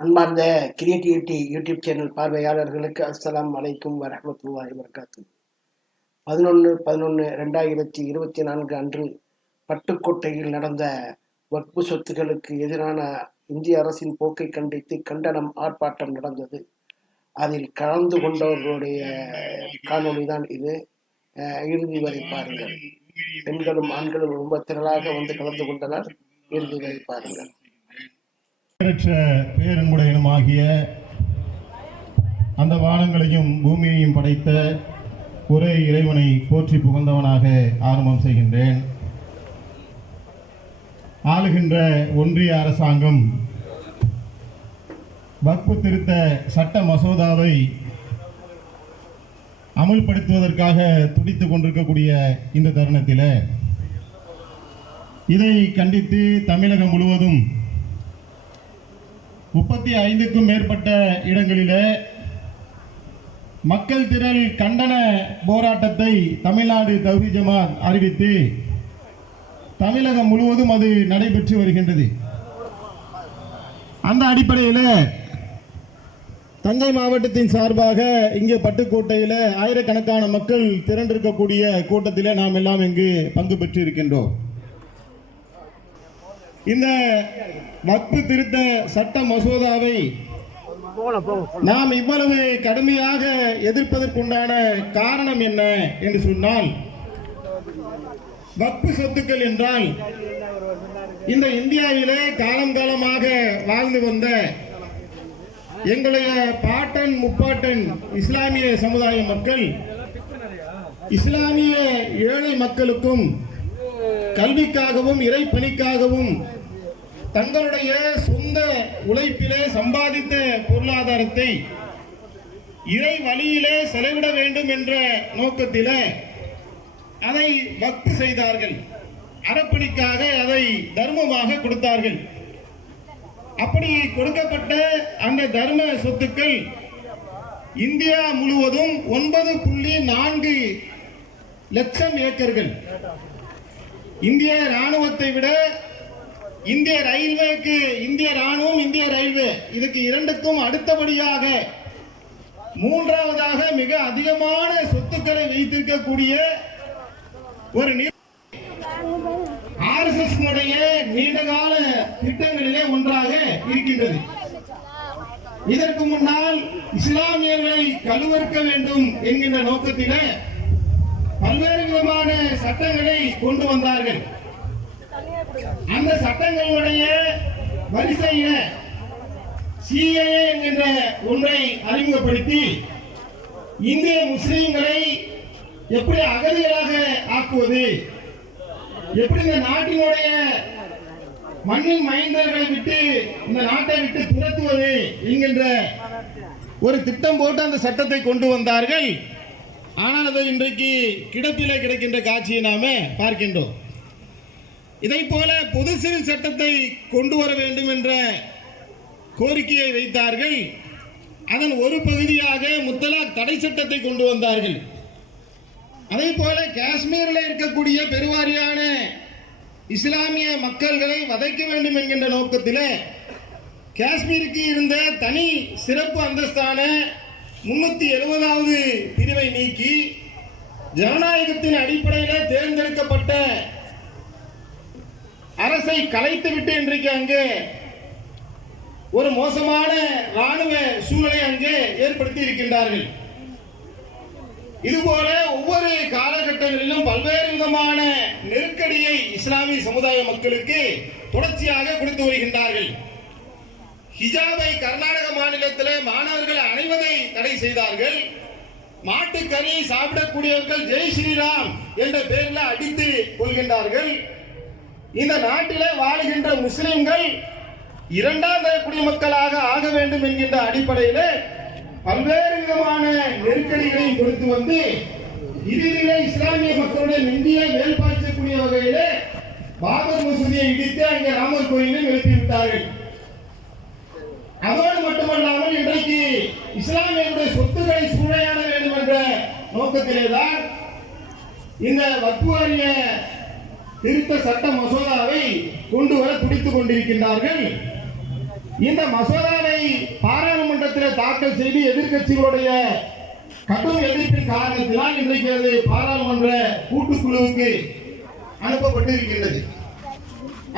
அன்பார்ந்த creativity YouTube channel பார்வையாளர்களுக்கு அஸ்ஸலாம் வலைக்கும் வரஹ்மத்துல்லாஹி வபரகாத்துஹு. 11/11/2024 அன்று பட்டுக்கோட்டையில் நடந்த வக்ஃபு சொத்துக்களுக்கு எதிரான இந்திய அரசின் போக்கை கண்டித்து கண்டனம் ஆர்ப்பாட்டம் நடந்தது. அதில் கலந்து கொண்டவர்களுடைய காணொளி தான் இது. இறுதி வரை பாருங்கள். பெண்களும் ஆண்களும் ரொம்ப திரளாக வந்து கலந்து கொண்டனர். இறுதி வரை பாருங்கள். பேரன்புடையனுமாகிய அந்த வானங்களையும் பூமியையும் படைத்த ஒரே இறைவனை போற்றி புகழ்ந்தவனாக ஆரம்பம் செய்கின்றேன். ஆளுகின்ற ஒன்றிய அரசாங்கம் வக்ஃபு திருத்த சட்ட மசோதாவை அமுல்படுத்துவதற்காக துடித்துக் கொண்டிருக்கக்கூடிய இந்த தருணத்தில் இதை கண்டித்து தமிழகம் முழுவதும் 35க்கும் மேற்பட்ட இடங்களிலே மக்கள் திரள் கண்டன போராட்டத்தை தமிழ்நாடு தௌஹீத் ஜமாத் அறிவித்து தமிழகம் முழுவதும் அது நடைபெற்று வருகின்றது. அந்த அடிப்படையில் தஞ்சை மாவட்டத்தின் சார்பாக இங்கே பட்டுக்கோட்டையில் ஆயிரக்கணக்கான மக்கள் திரண்டிருக்கக்கூடிய கூட்டத்தில் நாம் எல்லாம் இங்கு பங்கு பெற்று இருக்கின்றோம். இந்த வக்ஃபு திருத்த சட்ட மசோதாவை நாம் இவ்வளவு கடுமையாக எதிர்ப்பதற்குண்டான காரணம் என்ன என்று சொன்னால், வக்ஃபு சொத்துக்கள் என்றால் இந்த இந்தியாவிலே காலம் காலமாக வாழ்ந்து வந்த எங்களுடைய பாட்டன் முப்பாட்டன் இஸ்லாமிய சமுதாய மக்கள் இஸ்லாமிய ஏழை மக்களுக்கும் கல்விக்காகவும் இறைப்பணிக்காகவும் தங்களுடைய சொந்த உழைப்பிலே சம்பாதித்த பொருளாதாரத்தை இறை வழியிலே செலவிட வேண்டும் என்ற நோக்கத்தில் அதை வக்ஃபு செய்தார்கள். அறப்பணிக்காக அதை தர்மமாக கொடுத்தார்கள். அப்படி கொடுக்கப்பட்ட அந்த தர்ம சொத்துக்கள் இந்தியா முழுவதும் 9.4 லட்சம் ஏக்கர்கள். இந்திய ராணுவத்தை விட இந்திய ரயில்வேக்கு, இந்திய ராணுவம், இந்திய ரயில்வே இதுக்கு இரண்டுக்கும் அடுத்தபடியாக மூன்றாவதாக மிக அதிகமான சொத்துக்களை வைத்திருக்கக்கூடிய ஒரு RSS நீண்டகால திட்டங்களிலே ஒன்றாக இருக்கின்றது. இதற்கு முன்னால் இஸ்லாமியர்களை கழுவறுக்க வேண்டும் என்கின்ற நோக்கத்திலே பல்வேறு விதமான சட்டங்களை கொண்டு வந்தார்கள். அந்த சட்டங்களுடைய வரிசையில CAA என்கின்ற ஒன்றை அறிமுகப்படுத்தி இந்திய முஸ்லிம்களை எப்படி அகதிகளாக ஆக்குவது, எப்படி இந்த நாட்டினுடைய மண்ணின் மைந்தர்களை விட்டு இந்த நாட்டை விட்டு துரத்துவது என்கின்ற ஒரு திட்டம் போட்டு அந்த சட்டத்தை கொண்டு வந்தார்கள். ஆனால் அது இன்றைக்கு கிடப்பிலே கிடக்கின்ற காட்சியை நாம பார்க்கின்றோம். இதை போல பொது சிவில் சட்டத்தை கொண்டு வர வேண்டும் என்ற கோரிக்கையை வைத்தார்கள். அதன் ஒரு பகுதியாக முத்தலாக் தடை சட்டத்தை கொண்டு வந்தார்கள். அதே போல காஷ்மீரில் இருக்கக்கூடிய பெருவாரியான இஸ்லாமிய மக்கள்களை வதைக்க வேண்டும் என்கின்ற நோக்கத்தில் காஷ்மீருக்கு இருந்த தனி சிறப்பு அந்தஸ்தான 370வது பிரிவை நீக்கி ஜனநாயகத்தின் அடிப்படையில் தேர்ந்தெடுக்கப்பட்ட அரசை கலைத்துவிட்டு இன்றைக்கு அங்கே ஒரு மோசமான ராணுவ சூழலை அங்கே ஏற்படுத்தி இருக்கின்றார்கள். இதுபோல ஒவ்வொரு காலகட்டங்களிலும் பல்வேறு விதமான நெருக்கடியை இஸ்லாமிய சமுதாய மக்களுக்கு தொடர்ச்சியாக கொடுத்து வருகின்றார்கள். ஹிஜாபை கர்நாடக மாநிலத்திலே மாணவர்கள் அணிவதை தடை செய்தார்கள். மாட்டுக்கறியை சாப்பிடக்கூடியவர்கள் ஜெய் ஸ்ரீராம் என்ற பெயரில் அடித்து கொள்கின்றார்கள். இந்த நாட்டிலே வாழ்கின்ற முஸ்லிம்கள் 2ஆம் தர குடிமக்களாக ஆக வேண்டும் என்கின்ற அடிப்படையில் பல்வேறு விதமான நெருக்கடிகளையும் கொடுத்து வந்து இறுதியிலே இஸ்லாமிய மக்களுடைய இந்தியை மேல்பாய்ச்சக்கூடிய வகையிலே பாபர் மசூதியை இடித்து அங்கே ராமர் கோயிலும் எழுப்பிவிட்டார்கள். அதோடு மட்டுமல்லாமல் இன்றைக்கு இஸ்லாமியருடைய சொத்துக்களை சூறையாட வேண்டும் என்ற நோக்கத்திலேதான் இந்த வக்ஃபு வாரிய திருத்த சட்ட மசோதாவை கொண்டு வர துடித்துக் கொண்டிருக்கின்றார்கள். இந்த மசோதாவை பாராளுமன்றத்தில் தாக்கல் செய்து எதிர்க்கட்சிகளுடைய கடும் எதிர்ப்பின் காரணத்தினால் இன்றைக்கு அது பாராளுமன்ற கூட்டுக்குழுவுக்கு அனுப்பப்பட்டிருக்கின்றது.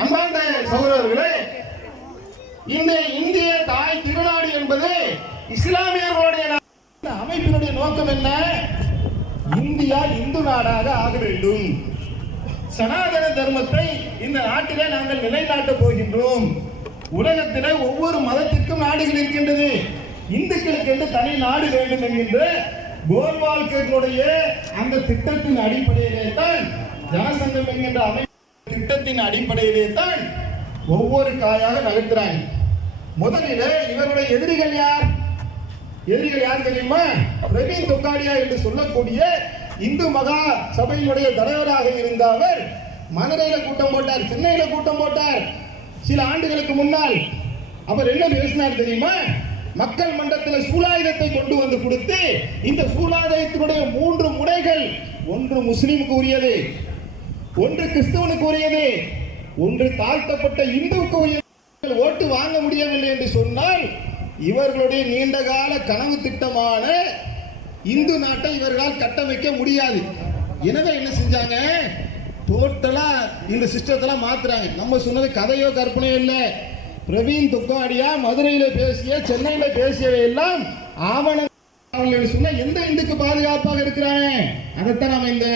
அன்பார்ந்த சகோதரர்களே, இந்த இந்திய தாய் திருநாடு என்பது இஸ்லாமியர்களுடைய அமைப்பினுடைய நோக்கம் என்ன? இந்தியா இந்து நாடாக ஆக வேண்டும். சனாதன தர்மத்தை இந்த நாட்டிலே நாங்கள் நிலைநாட்டப் போகின்றோம். உலகத்திலே ஒவ்வொரு மதத்திற்கும் நாடுகள் இருக்கின்றது. இந்துக்களுக்கு என்று தனி நாடு வேண்டும் என்கின்ற கோல்வால்கருடைய அந்த திட்டத்தின் அடிப்படையிலே தான் ஜனசங்கம் என்கின்ற அமைப்பு திட்டத்தின் அடிப்படையிலே தான் ஒவ்வொரு காயாக நகர்த்துறாங்க. முதலிலே இவருடைய எதிரிகள் யார்? எதிரிகள் யார் தெரியுமா? பிரவீன் தொக்காடியா என்று சொல்லக்கூடிய இந்து மகா சபையினுடைய தலைவராக இருந்த அவர் மதுரையில கூட்டம் போட்டார், சென்னையில கூட்டம் போட்டார். சில ஆண்டுகளுக்கு முன்னால் அவர் என்ன பேசினார் தெரியுமா? மக்கள் மன்றத்தில் சூலாயுதத்தை கொண்டு வந்து கொடுத்து, இந்த சூலாயுதத்தினுடைய 3 முனைகள், ஒன்று முஸ்லிமுக்கு உரியது, ஒன்று கிறிஸ்தவனுக்கு உரியது, ஒன்று தாழ்த்தப்பட்ட இந்துவுக்கு உரியது. ஓட்டு வாங்க முடியவில்லை என்று சொன்னால் இவர்களுடைய நீண்டகால கனவு திட்டமான இந்து நாட்டை இவர்களால் கட்டமைக்க முடியாது. எனவே என்ன செஞ்சாங்க? டோட்டலா இந்த சிஸ்டத்தெல்லாம் மாத்துறாங்க. நம்ம சொன்னது கதையோ கற்பனையோ இல்லை. பிரவீன் தொக்காடியா மதுரையில பேசிய, சென்னையில பேசியவை எல்லாம் ஆவணங்கள் சொன்ன எந்த இந்துக்கு பாதுகாப்பாக இருக்கிறாங்க, அதைத்தான் நம்ம இந்த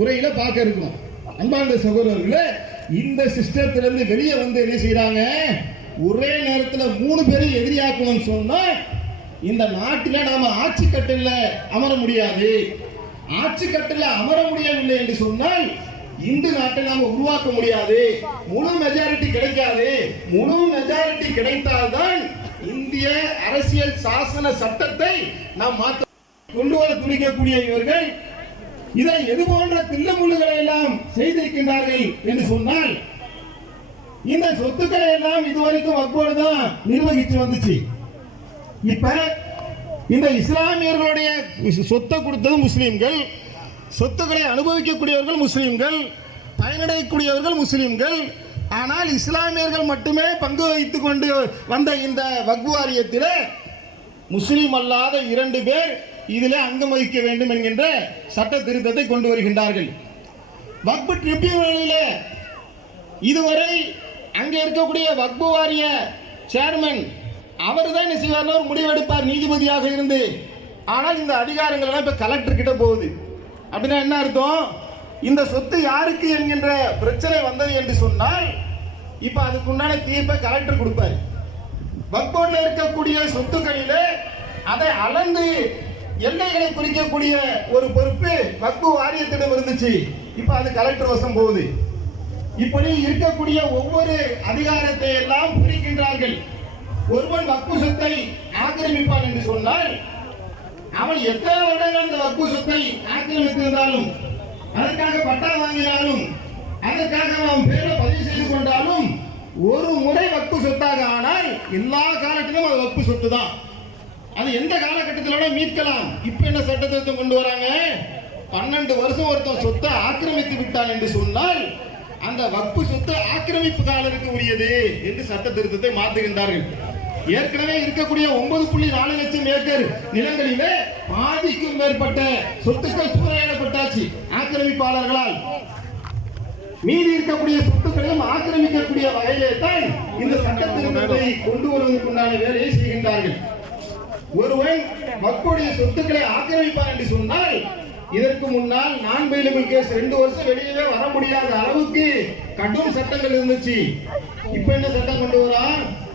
உரையில பார்க்க இருக்கோம். அன்பார்ந்த சகோதரர்களே, இந்த சிஸ்டத்திலிருந்து வெளியே வந்து என்ன செய்யறாங்க? ஒரே நேரத்தில் 3 பேரை எதிரியாக்கணும்னு சொன்னா இந்த நாட்டில நாம ஆட்சி கட்டில அமர முடியாது. ஆட்சி கட்டில அமர முடியவில்லை என்று சொன்னால் இந்து நாட்டை நாம உருவாக்க முடியாது. முழு மெஜாரிட்டி கிடைக்காது. முழு மெஜாரிட்டி கிடைத்தால்தான் இந்திய அரசியல் சாசன சட்டத்தை நாம் மாற்ற கொண்டு வர துணிக்கக்கூடிய இவர்கள் இதை எது போன்ற தில்லுமுள்ளுகளை எல்லாம் செய்திருக்கின்றார்கள் என்று சொன்னால், இந்த சொத்துக்களை எல்லாம் இதுவரைக்கும் வக்ஃபோர்டு தான் நிர்வகிச்சு வந்துச்சு. இப்ப இந்த இஸ்லாமியர்களுடைய சொத்தை கொடுத்தது முஸ்லிம்கள், சொத்துக்களை அனுபவிக்கக்கூடியவர்கள் முஸ்லிம்கள், பயனடையக்கூடியவர்கள் முஸ்லிம்கள். ஆனால் இஸ்லாமியர்கள் மட்டுமே பங்கு வைத்துக் கொண்டு வந்த இந்த வக்ஃப் வாரியத்தில் முஸ்லிம் அல்லாத 2 பேர் இதில் அங்கம் வகிக்க வேண்டும் என்கின்ற சட்ட திருத்தத்தை கொண்டு வருகின்றார்கள். வக்ஃப் ட்ரிபியூனலில் இதுவரை அங்கே இருக்கக்கூடிய வக்ஃப் வாரிய சேர்மன் அவர் தான் என்ன செய்வார்? ஒரு முடிவெடுப்பார் நீதிபதியாக இருந்து. ஆனால் இந்த அதிகாரங்கள் எல்லாம் இப்ப கலெக்டர் கிட்ட போகுது. அப்படின்னா என்ன அர்த்தம்? இந்த சொத்து யாருக்கு என்கின்ற பிரச்சனை வந்தது என்று சொன்னால் இப்ப அதுக்குண்டான தீர்ப்பை கலெக்டர் கொடுப்பார். வக்ஃப் போர்டில் இருக்கக்கூடிய சொத்துக்களிலே அதை அளந்து எல்லைகளை குறிக்கக்கூடிய ஒரு பொறுப்பு வக்ஃப் வாரியத்திடம் இருந்துச்சு. இப்ப அது கலெக்டர் வசம் போகுது. இப்படி இருக்கக்கூடிய ஒவ்வொரு அதிகாரத்தை எல்லாம் பிரிக்கின்றார்கள். ஒருவன் வக்ஃப் சொத்தை ஆக்கிரமிப்பான் என்று சொன்னால் அவன் எத்தனை வருடங்கள் அந்த வக்ஃப் சொத்தை ஆக்கிரமித்திருந்தாலும், அதற்காக பட்டா வாங்கினாலும், அதற்காக அவன் பேரை பதிவு செய்து கொண்டாலும், ஒரு முறை வக்ஃப் சொத்தாக ஆனால் எல்லா காலத்திலும் அது வக்ஃப் சொத்து தான். அது எந்த காலகட்டத்தில் மீட்கலாம். இப்ப என்ன சட்ட திருத்தம் கொண்டு வராங்க? 12 வருஷம் ஒருத்தன் சொத்தை ஆக்கிரமித்து விட்டான் என்று சொன்னால் அந்த வக்ஃப் சொத்து ஆக்கிரமிப்பு காலருக்கு உரியது என்று சட்ட திருத்தத்தை மாற்றுகின்றார்கள். ஏற்கனவே இருக்கக்கூடிய 9.4 லட்சம் ஏக்கர் நிலங்களிலே பாதிக்கும் மேற்பட்ட சொத்துக்கள் சூறையாடப்பட்டாச்சு ஆக்கிரமிப்பாளர்களால். மீதி இருக்கக்கூடிய சொத்துக்களையும் ஆக்கிரமிக்கக்கூடிய வகையிலே தான் இந்த சட்ட திருத்தத்தை கொண்டு வருவதற்குண்டான வேலையை செய்கின்றார்கள். ஒருவன் மக்களுடைய சொத்துக்களை ஆக்கிரமிப்பான் என்று சொன்னால் இதற்கு முன்னால் நான் பெயிலபிள் கேஸ் 2 வருஷம் வெளியே வர முடியாத அளவுக்கு கடும் சட்டங்கள் இருந்துச்சு. இப்ப என்ன சட்டம் கொண்டு வரா?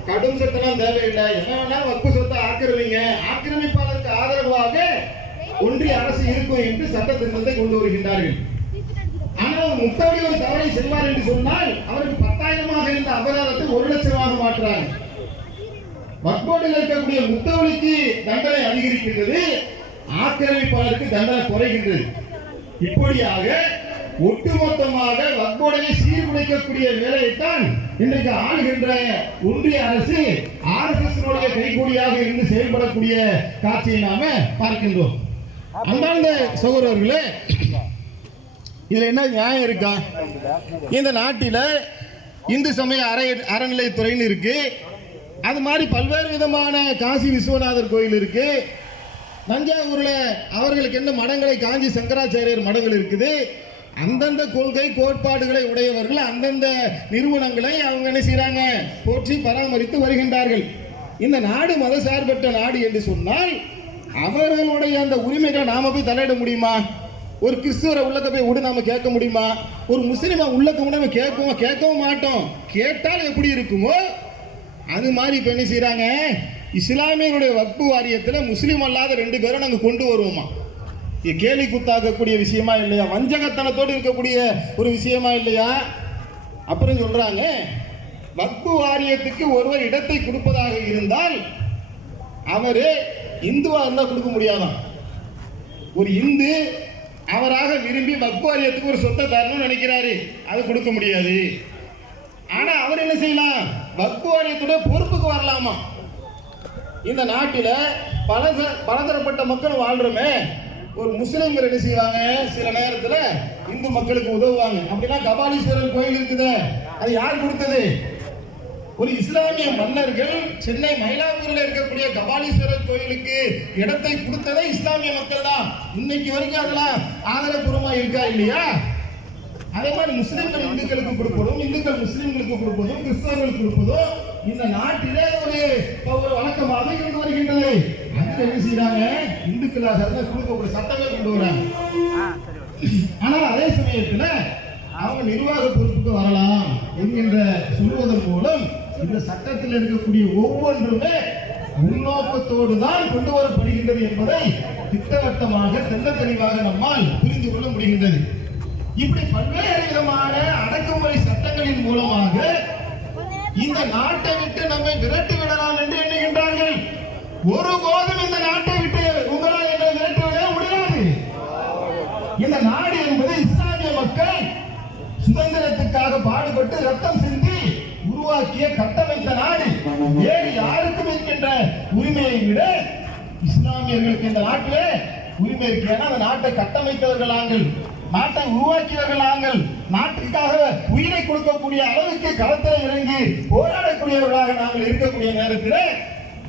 கடும் சட்டம் தேவையில்லை. என்ன வேணா வக்ஃப் சொத்தை ஆக்கிரமிங்க, ஆக்கிரமிப்பாளருக்கு ஆதரவாக ஒன்றிய அரசு இருக்கும் என்று சட்ட திருத்தத்தை கொண்டு வருகின்றார்கள். ஆனால் முத்தவழி ஒரு தவறை செய்வார் என்று சொன்னால் அவருக்கு 10,000 இருந்த அபராதத்தை 1 லட்சமாக மாற்றுறாங்க. வக்ஃப் போர்டில் இருக்கக்கூடிய முத்தவழிக்கு தண்டனை அதிகரிக்கின்றது, ஆக்கிரமிப்பாளருக்கு தண்டனை குறைகின்றது. இப்படியாக ஒட்டுமொத்தமாக வக்ஃப் போர்டை சீர்குலைக்கக்கூடிய வேலையைத்தான் இன்றைக்கு ஆளுகின்ற ஒன்றிய அரசு RSS கைகூலியாக இருந்து செயல்படக்கூடிய காட்சியை நாம பார்க்கின்றோம். அன்பார்ந்த சகோதரர்களே, இதுல என்ன நியாயம் இருக்கா? இந்த நாட்டில இந்து சமய அறநிலைத்துறைன்னு இருக்கு. அது மாதிரி பல்வேறு விதமான காசி விஸ்வநாதர் கோயில் இருக்கு. தஞ்சாவூர்ல அவர்களுக்கு என்ன மடங்களை காஞ்சி சங்கராச்சாரியர் மடங்கள் இருக்குது. அந்தந்த கொள்கை கோட்பாடுகளை உடையவர்கள் அந்தந்த நிறுவனங்களை அவங்க என்ன செய்யறாங்க, போற்றி பராமரித்து வருகின்றார்கள். இந்த நாடு மதசார்பற்ற நாடு என்று சொன்னால் அவர்களுடைய அந்த உரிமைகளை நாம போய் தலையிட முடியுமா? ஒரு கிறிஸ்துவரை உள்ளக்க போய் விட நாம கேட்க முடியுமா? ஒரு முஸ்லிமா உள்ளக்க கூட நம்ம கேட்கவும் மாட்டோம். கேட்டால் எப்படி இருக்குமோ அது மாதிரி இப்ப என்ன செய்யறாங்க, இஸ்லாமியருடைய வக்பு வாரியத்தில் முஸ்லீம் அல்லாத 2 பேரை நாங்கள் கொண்டு வருவோமா? இது கேலி குத்தாக்கக்கூடிய விஷயமா இல்லையா? வஞ்சகத்தனத்தோடு இருக்கக்கூடிய ஒரு விஷயமா இல்லையா? அப்புறம் சொல்றாங்க, வக்பு வாரியத்துக்கு ஒருவர் இடத்தை கொடுப்பதாக இருந்தால் அவரு இந்துவா இருந்தால் கொடுக்க முடியாதான். ஒரு இந்து அவராக விரும்பி வக்பு வாரியத்துக்கு ஒரு சொத்தை தரணும்னு நினைக்கிறாரு, அது கொடுக்க முடியாது. ஆனா அவர் என்ன செய்யலாம், வக்பு வாரியத்துடைய பொறுப்புக்கு வரலாமா? இந்த நாட்டில் பலதரப்பட்ட மக்கள் வாழ்றோமே, ஒரு முஸ்லிம்கள் என்ன செய்வாங்க, சில நேரத்தில் இந்து மக்களுக்கு உதவுவாங்க. அப்படின்னா கபாலீஸ்வரர் கோயில் இருக்குது, அது யார் கொடுத்தது? ஒரு இஸ்லாமிய மன்னர்கள் சென்னை மயிலாப்பூரில் இருக்கக்கூடிய கபாலீஸ்வரர் கோயிலுக்கு இடத்தை கொடுத்ததே இஸ்லாமிய மக்கள் தான். இன்னைக்கு வரைக்கும் அதெல்லாம் ஆதரப்பூர்வமா இருக்கா இல்லையா? அதே மாதிரி முஸ்லிம்கள் இந்துக்களுக்கு கொடுப்பதும், இந்துக்கள் முஸ்லிம்களுக்கு கொடுப்பதும், கிறிஸ்தவர்களுக்கு கொடுப்பதும் இந்த நாட்டிலே ஒரு வழக்கமாக இருந்து வருகின்றது. அதுக்கு என்ன செய்யறாங்க, இந்துக்களாக இருந்தால் கொடுக்கக்கூடிய சட்டங்கள் கொண்டு வராங்க. ஆனால் அதே சமயத்தில் அவங்க நிர்வாக பொறுப்புக்கு வரலாம் என்கின்ற சொல்வதன் மூலம் இந்த சட்டத்தில் இருக்கக்கூடிய ஒவ்வொன்றுமே உள்நோக்கத்தோடு தான் கொண்டு வரப்படுகின்றது என்பதை திட்டவட்டமாக தெள்ள தெளிவாக நம்மால் புரிந்து கொள்ள முடிகின்றது. இப்படி பல்வேறு விதமான அடக்குமுறை சட்டங்களின் மூலமாக இந்த நாட்டை விட்டு நம்மை விரட்டி விடலாம் என்று எண்ணுகின்றார்கள். ஒருபோதும் இந்த நாட்டை விட்டு உங்களால் எங்களை விரட்டி விட முடியாது. இந்த நாடு என்பது இஸ்லாமிய மக்கள் சுதந்திரத்துக்காக பாடுபட்டு ரத்தம் சிந்தி உருவாக்கிய கட்டமைத்த நாடு. வேறு யாருக்கும் இருக்கின்ற உரிமையை விட இஸ்லாமியர்களுக்கு இந்த நாட்டிலே உரிமை இருக்கு. ஏன்னா அந்த நாட்டை கட்டமைத்தவர்கள் நாங்கள், நாட்டை உருவாக்கியவர்கள் நாங்கள், நாட்டுக்காக உயிரை கொடுக்கக்கூடிய அளவுக்கு களத்தில் இறங்கி போராடக்கூடியவர்களாக நாங்கள் இருக்கக்கூடிய நேரத்தில்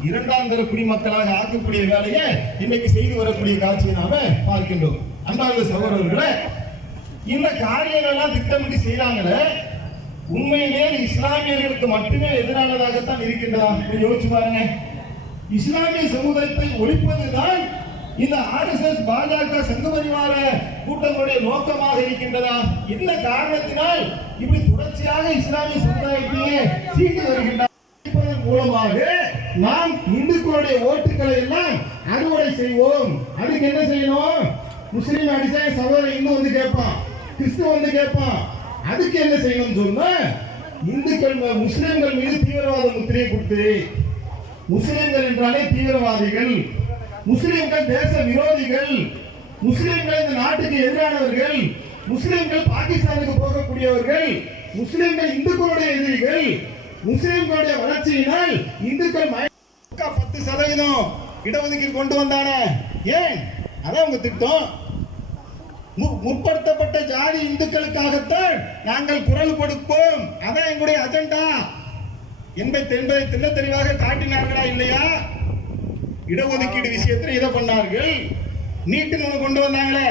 2ஆம் தர குடிமக்களாக ஆக்கக்கூடிய வேலையை இன்னைக்கு செய்து வரக்கூடிய காட்சியை நாம பார்க்கின்றோம். அன்பார்ந்த சகோதரர்களே, இந்த காரியங்கள் எல்லாம் திட்டமிட்டு செய்யறாங்களே, உண்மையிலே இஸ்லாமியர்களுக்கு மட்டுமே எதிரானதாகத்தான் இருக்கின்றதா? யோசிச்சு பாருங்க. இஸ்லாமிய சமூகத்தை ஒழிப்பதுதான் இந்த RSS பாஜக சங்க பரிவார கூட்டங்களுடைய நோக்கமாக இருக்கின்றதா? என்ன காரணத்தினால் இப்படி தொடர்ச்சியாக இஸ்லாமிய சமுதாயத்தையே சீண்டி வருகின்றார் மூலமாக நாம் இந்துக்களுடைய ஓட்டுகளை எல்லாம் அறுவடை செய்வோம். அதுக்கு என்ன செய்யணும்? முஸ்லீம் அடிச்சா சகோதரர் இந்து வந்து கேட்பான், கிறிஸ்துவ வந்து கேட்பான். அதுக்கு என்ன செய்யணும் சொன்னா, இந்துக்கள் முஸ்லிம்கள் மீது தீவிரவாத முத்திரையை கொடுத்து, முஸ்லிம்கள் என்றாலே தீவிரவாதிகள், முஸ்லிம்கள் தேச விரோதிகள், முஸ்லிம்கள் இந்த நாட்டுக்கு எதிரானவர்கள், முஸ்லிம்கள் பாகிஸ்தானுக்கு போகக்கூடியவர்கள், முஸ்லிம்கள் இந்துக்களுடைய எதிரிகள், முஸ்லிம்களுடைய வளர்ச்சியினால் இந்துக்கள் 10% இடஒதுக்கீடு கொண்டு வந்தான. ஏன்? அதான் உங்க திட்டம். முற்படுத்தப்பட்ட ஜாதி இந்துக்களுக்காகத்தான் நாங்கள் குரல் கொடுப்போம், அதான் எங்களுடைய அஜெண்டா என்பதை தெல்ல தெளிவாக காட்டினார்களா இல்லையா? இடஒதுக்கீடு விஷயத்தில் இதை பண்ணார்கள். நீட்டு ஒன்று கொண்டு வந்தாங்களே,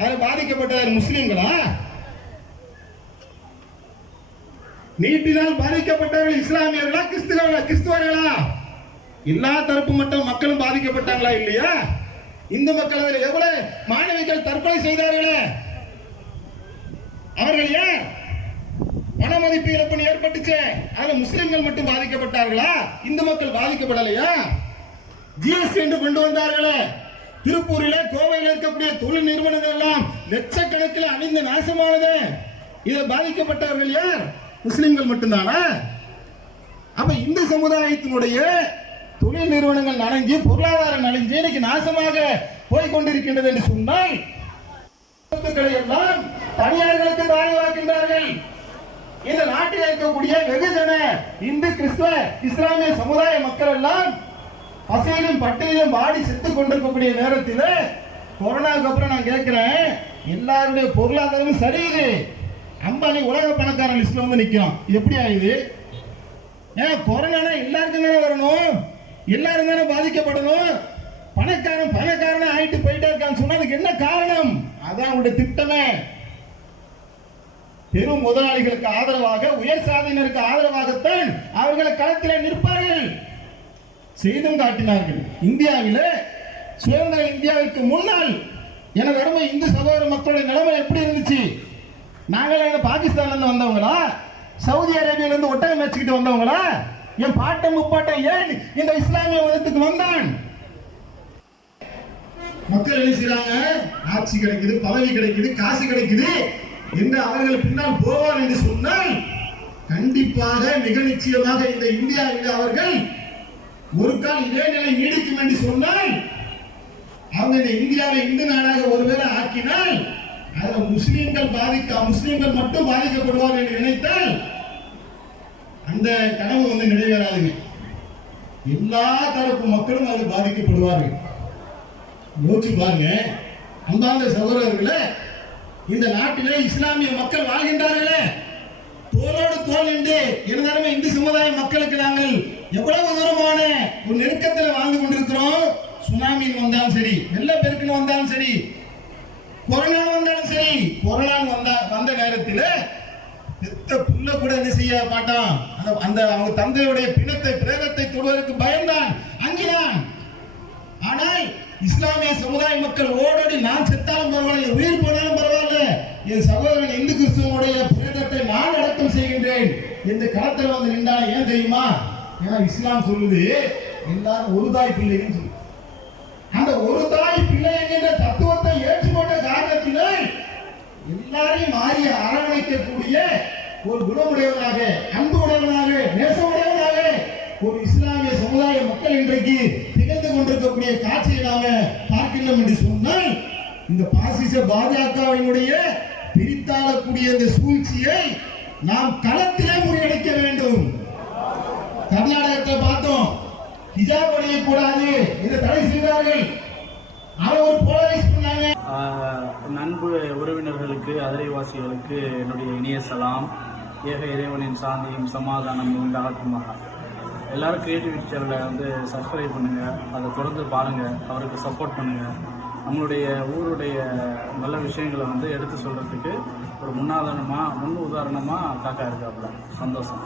அதில் பாதிக்கப்பட்டவர் முஸ்லிம்களா? நீட்டினால் பாதிக்கப்பட்டவர்கள் இஸ்லாமியர்களா கிறிஸ்துவர்களா? எல்லா தரப்பு மக்களும் பாதிக்கப்பட்டாங்களா இல்லையா? இந்து மக்கள் அதில் எவ்வளவு மாணவிகள் தற்கொலை செய்தார்களே, அவர்கள் ஏன் பண மதிப்பு இழப்பு ஏற்பட்டுச்சு? அதுல முஸ்லிம்கள் மட்டும் பாதிக்கப்பட்டார்களா? இந்து மக்கள் பாதிக்கப்படலையா? ஜிஎஸ்டி என்று கொண்டு வந்தார்களே, திருப்பூரில் கோவையில் இருக்கக்கூடிய தொழில் நிறுவனங்கள் எல்லாம் லட்சக்கணக்கில் அழிந்து நாசமானது. இதில் பாதிக்கப்பட்டவர்கள் யார்? முஸ்லிம்கள் மட்டும்தானா? அப்ப இந்து சமுதாயத்தினுடைய தொழில் நிறுவனங்கள் நனைஞ்சு, பொருளாதாரம் நனைஞ்சு இன்னைக்கு நாசமாக போய் கொண்டிருக்கின்றது என்று சொன்னால், எல்லாம் தனியார்களுக்கு தாழ்வாக்கின்றார்கள். இந்த நாட்டில் இருக்கக்கூடிய வெகுஜன இந்து கிறிஸ்துவ இஸ்லாமிய சமுதாய மக்கள் எல்லாம் பசையிலும் பட்டையிலும் வாடி செத்துக் கொண்டிருக்கக்கூடிய நேரத்தில் கொரோனாவுக்கு அப்புறம் நான் கேட்கிறேன், எல்லாருடைய பொருளாதாரமும் சரியுது. அம்பானி உலக பணக்காரன் லிஸ்ட்ல வந்து நிற்கும். இது எப்படி ஆகுது? ஏன் கொரோனா எல்லாருக்கும் தானே வரணும், எல்லாரும் தானே பாதிக்கப்படணும். பணக்காரன் ஆயிட்டு போயிட்டே இருக்கான்னு சொன்னா அதுக்கு என்ன காரணம்? அதான் அவங்களுடைய திட்டமே. பெரும் முதலாளிகளுக்கு ஆதரவாக, உயர் சாதியினருக்கு ஆதரவாகத்தான் அவர்களை களத்திலே நிற்பார்கள். செய்தும் காட்டினார்கள். இந்தியாவிலே சுதந்திர இந்தியாவிற்கு முன்னால் எனது அருமை இந்து சகோதர மக்களுடைய நிலைமை எப்படி இருந்துச்சு? நாங்கள் பாகிஸ்தான்ல இருந்து வந்தவங்களா, சவுதி அரேபியால இருந்து ஒட்டகம் வச்சுக்கிட்டு வந்தவங்களா? என் பாட்டம் முப்பாட்டம் ஏன் இந்த இஸ்லாமிய மதத்துக்கு வந்தான்? மக்கள் என்ன செய்றாங்க? ஆட்சி கிடைக்குது, பதவி கிடைக்குது, காசு கிடைக்குது என்று அவர்கள் பின்னால் போவார் என்று சொன்னால் கண்டிப்பாக மிக நிச்சயமாக இந்த இந்தியாவில் அவர்கள் ஒரு கால் இதே நிலை நீடிக்கும் என்று சொன்னால் அவங்க இந்த இந்தியாவை இந்து நாடாக ஒருவேளை ஆக்கினால் அதுல முஸ்லிம்கள் மட்டும் பாதிக்கப்படுவார் என்று நினைத்தால் அந்த கனவு நிறைவேறாதுங்க. எல்லா தரப்பு மக்களும் அதில் பாதிக்கப்படுவார்கள். யோசிச்சு பாருங்க. அன்பார்ந்த சகோதரர்களே, இந்த நாட்டிலே இஸ்லாமிய மக்கள் வாழ்கின்றார்களே, தோளோடு தோள் என்று எனதான இந்து சமுதாய மக்களுக்கு நாங்கள் எவ்வளவு தூரமான ஒரு நெருக்கத்தில் வாழ்ந்து கொண்டிருக்கிறோம். சுனாமி வந்தாலும் சரி, வெள்ளப்பெருக்குன்னு வந்தாலும் சரி, கொரோனா வந்தாலும் சரி, கொரோனா வந்த நேரத்தில் பெத்த புள்ள கூட என்ன செய்ய மாட்டான். அந்த அவங்க தந்தையுடைய பிரேதத்தை தொடுவதற்கு பயந்தான், அங்கினான். ஆனால் இஸ்லாமிய சமுதாய மக்கள் ஓடோடி நான் செத்தாலும் பரவாயில்ல, உயிர் போனாலும் பரவாயில்ல, என் சகோதரன் இந்து கிறிஸ்துவனுடைய பிரேதத்தை நான் அடக்கம் செய்கின்றேன் இந்த களத்தில் வந்து நின்றா. ஏன் தெரியுமா? ஏன்னா இஸ்லாம் சொல்லுது எல்லாரும் ஒரு தாய் பிள்ளைன்னு சொல்லு. அந்த ஒரு தாய் பிள்ளை என்கின்ற தத்துவத்தை ஏற்றுக்கொண்ட காரணத்தினால் எல்லாரையும் மாறி அரவணைக்கக்கூடிய ஒரு குணமுடையவனாக, அன்பு உடையவனாக, நேசமுடையவனாக ஒரு இஸ்லாமிய சமுதாய மக்கள் இன்றைக்கு திகழ்ந்து கொண்டிருக்கக்கூடிய காட்சியை நாம பார்க்கின்றோம் என்று சொன்னால் இந்த பாசிச பாஜகவினுடைய பிரித்தாளக்கூடிய இந்த சூழ்ச்சியை நாம் களத்திலே முறியடிக்க வேண்டும். கர்நாடகத்தில் பார்த்தோம், ஹிஜாப் அணியக்கூடாது என்று தடை செய்தார்கள். அதை ஒரு போலரைஸ் பண்ணாங்க. நண்பு உறவினர்களுக்கு, அதிரைவாசிகளுக்கு என்னுடைய இனிய சலாம். ஏக இறைவனின் சாந்தியும் சமாதானமும் உண்டாகட்டுமாக. எல்லாரும் கிரியேட்டிவிட்டி சேனலை சப்ஸ்கிரைப் பண்ணுங்கள், அதை தொடர்ந்து பாருங்கள், அவருக்கு சப்போர்ட் பண்ணுங்கள். நம்மளுடைய ஊருடைய நல்ல விஷயங்களை எடுத்து சொல்கிறதுக்கு ஒரு முன் உதாரணமாக காக்கா இருக்காப்புல. சந்தோஷம்.